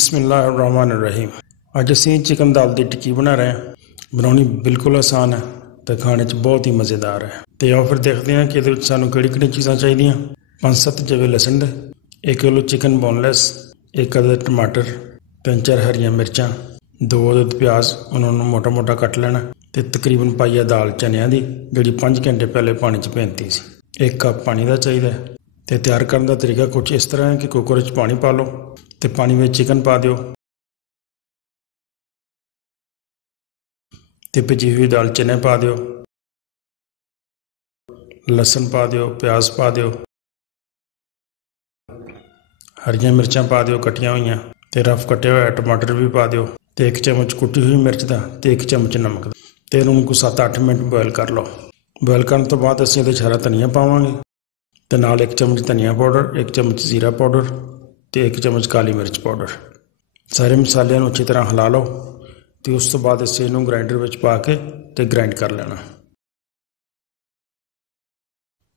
बिस्मिल्लाहिर्रहमानिर्रहीम। अज असी चिकन दाल की टिक्की बना रहे हैं। बनानी बिल्कुल आसान है तो खाने बहुत ही मज़ेदार है। तो आओ फिर देखते हैं कि सानू किहड़ी चीज़ां चाहिए। 5-7 जवे लसन दे, 1 किलो चिकन बोनलैस, 1 अदद टमाटर, 3-4 हरियां मिर्चां, 2 अदद प्याज उन्होंने मोटा मोटा कट लेना। तो तकरीबन पाइया दाल चनिया की जी 5 घंटे पहले पानी च भेजती सी। 1 कप पानी का चाहिए। तो तैयार करने का तरीका कुछ इस तरह है कि कुकर च पानी पा लो, तो पानी में चिकन पा दो, तो भिजी हुई दाल चने पा दो, लसन पा दो, प्याज पा दो, हरियां मिर्चां पा दो कटिया हुई, तो रफ कटे हुए टमाटर भी पा दो, तो 1 चम्मच कुटी हुई मिर्च का, तो 1 चम्मच नमक का। तो इन्होंने को 7-8 मिनट बॉयल कर लो। बॉयल करने तो बाद असीं इहदे हरा धनिया पावांगे, तो नाल 1 चम्मच धनिया पाउडर, 1 चम्मच जीरा पाउडर, तो 1 चम्मच काली मिर्च पाउडर। सारे मसालों अच्छी तरह हिला लो। तो उस तो बाद इसे इनू ग्राइंडर में पा के तो ग्राइंड कर लेना।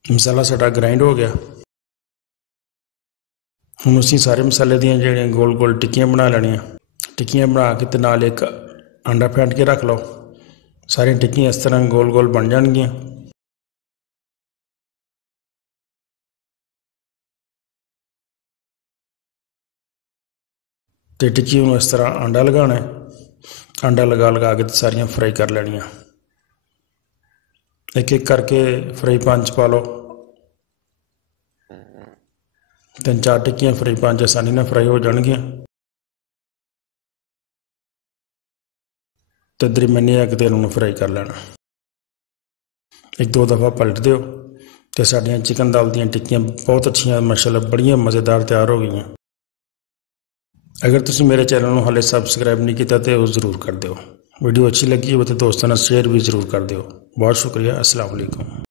मसाला साडा ग्राइंड हो गया। हम असीं सारे मसाले दियां जिहड़ियां गोल गोल टिक्कियां बना लैनियां। टिक्कियां बना के तो नाल 1 अंडा फेंट के रख लो। सारी टिक्कियां इस तरह गोल गोल बन जाएगियां। तो टिक्की में इस तरह अंडा लगाना है। अंडा लगा के सारियां फ्राई कर लेनियां। एक एक करके फ्राई पैन च पा लो। 3-4 टिक्कियां फ्राई पैन च आसानी नाल फ्राई हो जाएगियां। तो दरमियानी अग ते इन्होंने फ्राई कर लेना। 1-2 दफ़ा पलट दो। तो साडियां चिकन दाल दियां टिक्कियां बहुत अच्छियां माशाअल्लाह बड़ियां मज़ेदार तैयार हो गई। अगर तुसीं मेरे चैनल को हाले सबसक्राइब नहीं किया तो वो ज़रूर कर दो। वीडियो अच्छी लगी हो तो दोस्तों ने शेयर भी ज़रूर कर दो। बहुत शुक्रिया। अस्सलाम वालेकुम।